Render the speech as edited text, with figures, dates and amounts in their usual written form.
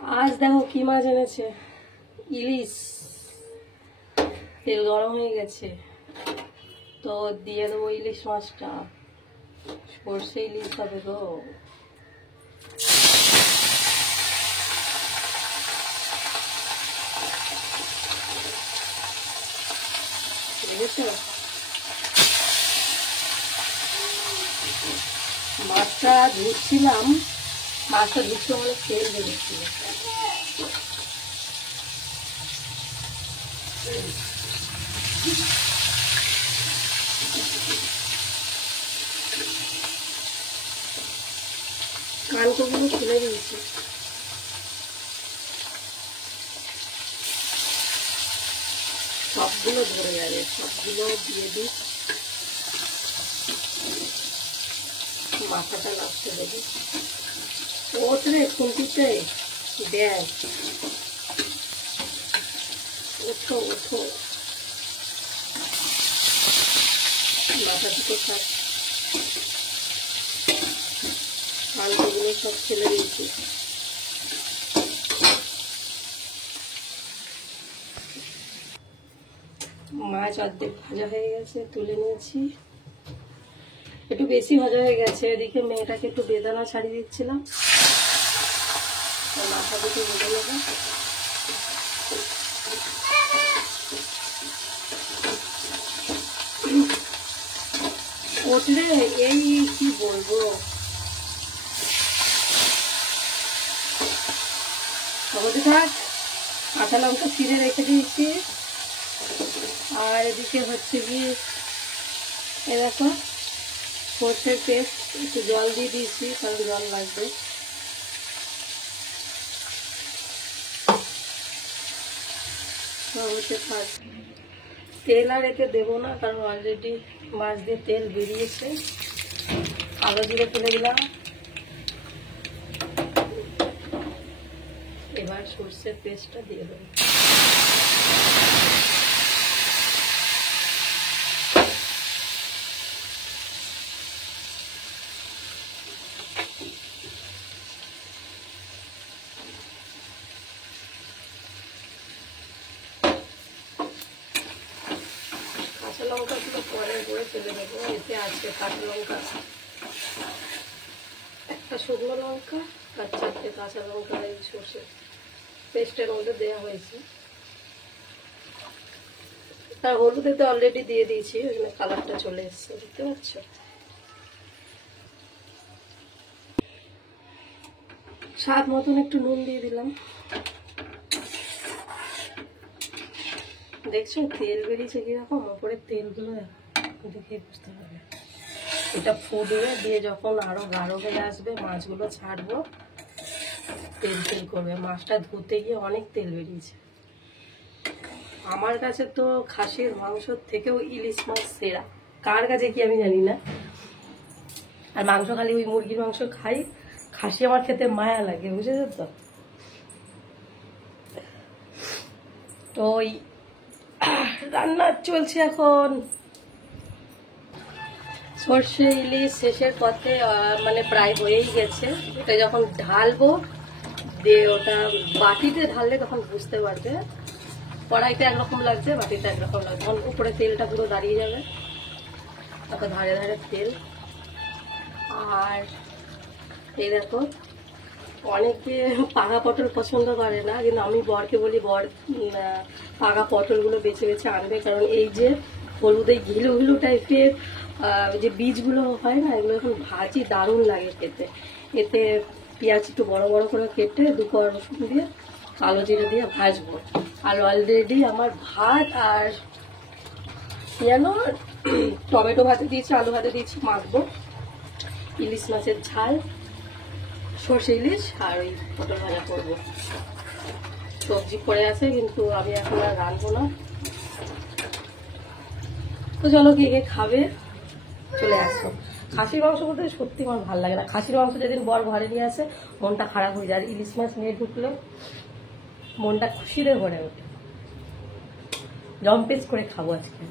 আজ দেখো কি মাছ এনেছে, ইলিশ। তেল গরম হয়ে গেছে, তো দিয়ে দেবো ইলিশ মাছটা। সর্ষে ইলিশ হবে তো। দেখেছো, মাছটা ধুচ্ছিলাম, মাছটা ধুচ্ছে অনেক তেল বেরোচ্ছিল। কানকোগুলো খুলে দিয়েছি। সবগুলো ধরে যাবে, সবগুলো দিয়ে দিই। মাথাটা লাস্টে দেবে। ওঠে খুন্তিতে দেয়, ওঠো ওঠো, মাথা থেকে থাক। কানগুলো সব ফেলে দিয়েছি। মাছ অর্ধেক ভাজা হয়ে গেছে, তুলে নিয়েছি। একটু বেশি ভাজা হয়ে গেছে। এদিকে মেয়েটাকে একটু বেদানা ছাড়িয়ে দিচ্ছিলাম, মাথা দুটো বেঁধে নেবো। উঠলে এই কি বলবো, সবাই থাক। কাঁচা লঙ্কা ছিঁড়ে রেখে দিয়েছি। আর এদিকে হচ্ছে কি, এ দেখো সর্ষের পেস্ট, একটু জল দিয়ে দিয়েছি কারণ জল লাগবে। তেল আর এতে দেবো না, কারণ অলরেডি মাছ দিয়ে তেল বেরিয়েছে। কালো জিরে তুলে দিলাম। এবার সর্ষের পেস্টটা দিয়ে দেবো। কাঁচা লঙ্কাগুলো পরে করে ফেলে দেবো। এতে আছে কাঁচা লঙ্কা, একটা শুকনো লঙ্কা আর 4টে কাঁচা লঙ্কা এই সর্ষে পেস্টের মধ্যে দেওয়া হয়েছে। তার হলুদেতে অলরেডি দিয়ে দিয়েছি, ওখানে কালারটা চলে এসছে, দেখতে পাচ্ছ। স্বাদ মতন একটু নুন দিয়ে দিলাম। দেখছো তেল বেরিয়েছে কিরকম, ওপরের তেলগুলো দেখে বুঝতে পারবে। এটা ফুটবে, দিয়ে যখন আরো গাঢ় হয়ে আসবে মাছগুলো ছাড়বো, তেল তেল করবে। মাছটা ধুতে গিয়ে অনেক তেল বেরিয়েছে। আমার কাছে তো খাসির মাংসর থেকেও ইলিশ মাছ সেরা, কার কাছে কি আমি জানি না। আর মাংস খালি ওই মুরগির মাংস খাই, খাসি আমার খেতে মায়া লাগে, বুঝেছো তো। তো ওই রান্না চলছে এখন। সর্ষে ইলিশ শেষের পথে, মানে প্রায় হয়েই গেছে। এটা যখন ঢালবো, দিয়ে ওটা বাটিতে ঢাললে তখন বুঝতে পারবে। কড়াইতে একরকম লাগছে, বাটিতে একরকম লাগছে। তখন উপরে তেলটা পুরো দাঁড়িয়ে যাবে, তারপর ধারে ধারে তেল। আর এই দেখো, অনেকে পাকা পটল পছন্দ করে না, কিন্তু আমি বরকে বলি বর পাকা পটলগুলো বেছে বেছে আনবে, কারণ এই যে হলুদে ঘিলু ঘিলু টাইপের যে বীজগুলো হয় না, এগুলো এখন ভাজি দারুণ লাগে খেতে। এতে পেঁয়াজ একটু বড় বড় করে কেটে 2 কোয়া রসুন দিয়ে কালো জিরে দিয়ে ভাজবো। আর অলরেডি আমার ভাত আর যেন টমেটো ভাতে দিয়েছি, আলু ভাতে দিয়েছি, মাখবো। ইলিশ মাছের ঝাল, সর্ষে ইলিশ আর ওই পটল ভাজা করবো। সবজি পড়ে আছে, কিন্তু আমি এখন আর রাঁধবো না। তো চলো, কে কে খাবে চলে আসো। খাসির মাংস বলতে সত্যি আমার ভালো লাগে না। খাসির মাংস যেদিন বর ঘরে নিয়ে আসে মনটা খারাপ হয়ে যায়। ইলিশ মাছ নিয়ে ঢুকলে মনটা খুশিতে ভরে ওঠে। জম্পেস করে খাবো আজকে।